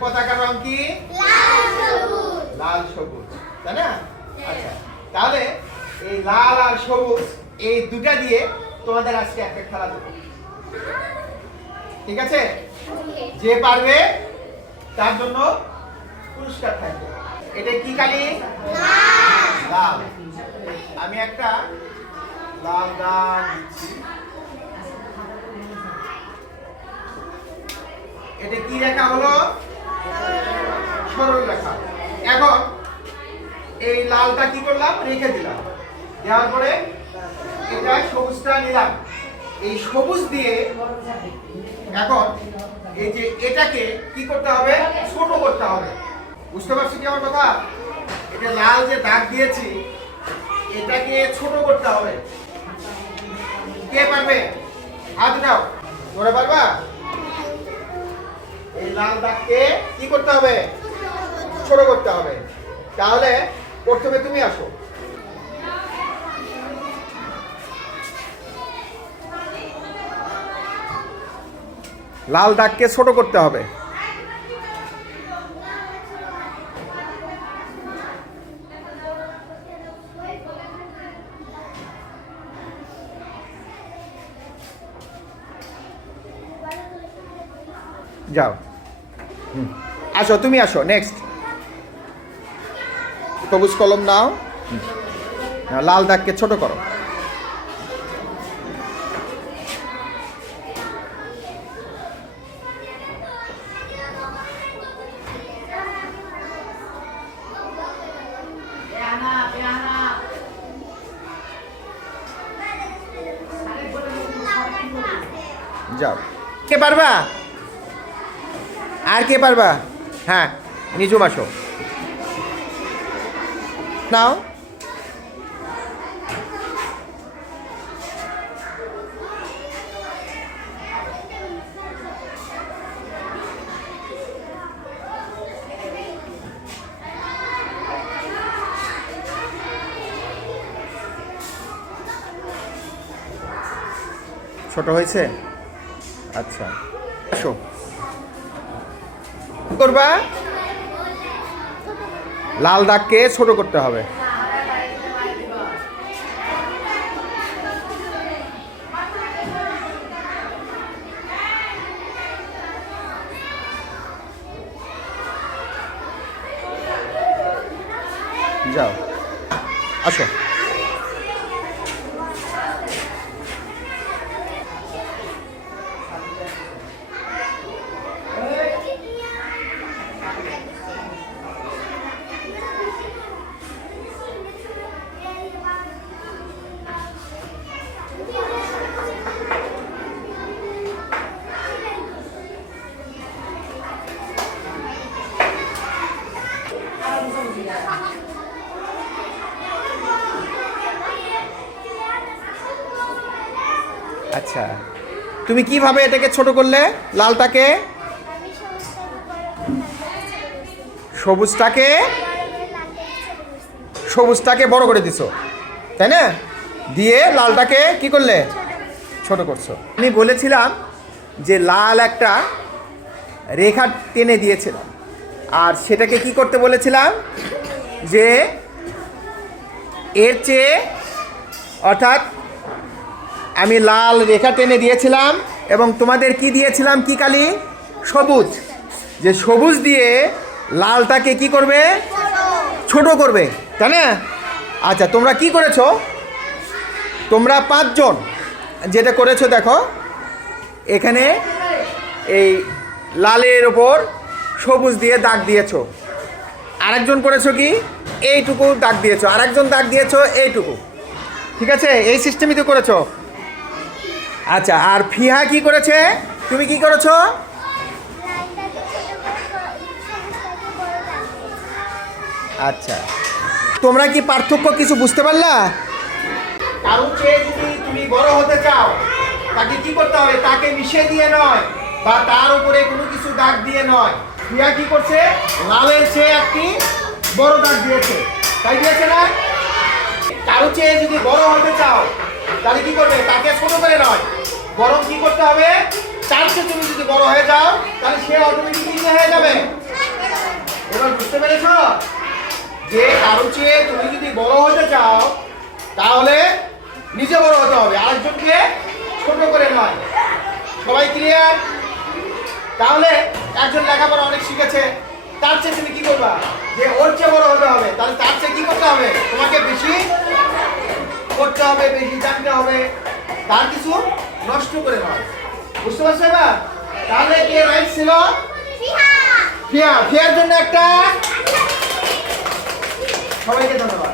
পতাকার রং কি? লাল সবুজ, তাই না? আচ্ছা, তাহলে এই লাল আর সবুজ এই দুটা দিয়ে তোমাদের আজকে একটা খেলা দেবো, ঠিক আছে? যে পারবে তার জন্য পুরস্কার থাকবে। এটা কি কালি? লাল। আমি একটা লাল দাগ দিচ্ছি। এটা কি রেখা হলো? সরল রেখা। এখন এই লালটা কি করলাম? রেখে দিলাম। দেওয়ার পরে এটা সবুজটা নিলাম। এই সবুজ দিয়ে এখন এই যে এটাকে কি করতে হবে? ছোট করতে হবে। বুঝতে পারছো কি আমার কথা? এটা লাল যে দাগ দিয়েছি এটাকে ছোট করতে হবে। কে পারবে? হাত দাও। তোমরা পারবা? এই লাল দাগকে কি করতে হবে? ছোট করতে হবে। তাহলে প্রথমে তুমি আসো। লাল দাগকে ছোট করতে হবে। যাও, আসো, তুমি আসো। নেক্সট সবুজ কলম নাও, লাল দাগকে ছোট করো। যাও। কে পারবা? আর কে পারবা? হ্যাঁ, নিজুম আসো, নাও। ছোট হয়েছে? আচ্ছা, আসো। করবা? লাল দাগকে ছোট করতে হবে। যাও, আসো। আচ্ছা, তুমি কিভাবে এটাকে ছোট করলে? লালটাকে, সবুজটাকে বড় করে দিছো, তাই না? দিয়ে লালটাকে কি করলে? ছোট করছো। আমি বলেছিলাম যে লাল একটা রেখা টেনে দিয়েছিলাম, আর সেটাকে কি করতে বলেছিলাম? যে এর চেয়ে, অর্থাৎ আমি লাল রেখা টেনে দিয়েছিলাম এবং তোমাদের কি দিয়েছিলাম? কি কালি? সবুজ। যে সবুজ দিয়ে লালটাকে কি করবে? ছোট করবে, তাই না? আচ্ছা, তোমরা কি করেছো? তোমরা 5 জন যেটা করেছো দেখো, এখানে এই লালের ওপর সবুজ দিয়ে দাগ দিয়েছো। আরেকজন করেছো কি? এইটুকু দাগ দিয়েছো। আরেকজন দাগ দিয়েছো এইটুকু। ঠিক আছে, এই সিস্টেমই তো করেছো। আচ্ছা, আর ফিহা কি করেছে? তুমি কি করেছো? আচ্ছা, তোমরা কি পার্থক্য কিছু বুঝতে পারলা? কারো চেয়ে যদি তুমি বড় হতে চাও তাকে কি করতে হবে? তাকে মিশিয়ে দিয়ে নয়, বা তার উপরে কোনো কিছু দাগ দিয়ে নয়। ফিহা কি করছে? লালের চেয়ে একটি বড় দাগ দিয়েছে, তাই দিয়েছে না? কারো চেয়ে যদি বড় হতে চাও তাহলে কি করবে? তাকে ছোট করে নয়, বরং কি করতে হবে? তার চেয়ে তুমি যদি বড় হয়ে যাও তাহলে সে অটোমেটিক্যালি হয়ে যাবে বুঝতে পেরেছ যে কারো চেয়ে তুমি যদি বড় হতে চাও তাহলে নিজে বড় হতে হবে, আরেকজনকে ছোট করে নয়। সবাই ক্লিয়ার? তাহলে একজন লেখাপড়া অনেক শিখেছে, তার চেয়ে তুমি কি করবা, যে ওর চেয়ে বড় হতে হবে, তাহলে তার চেয়ে কি করতে হবে, তোমাকে বেশি করতে হবে, বেশি জানতে হবে, তার কিছু নষ্ট করে নয়। বুঝতে পারছো এবার? তাহলে কে রাইট ছিল? ফিয়া। ফিয়ার জন্য একটা, সবাইকে ধন্যবাদ।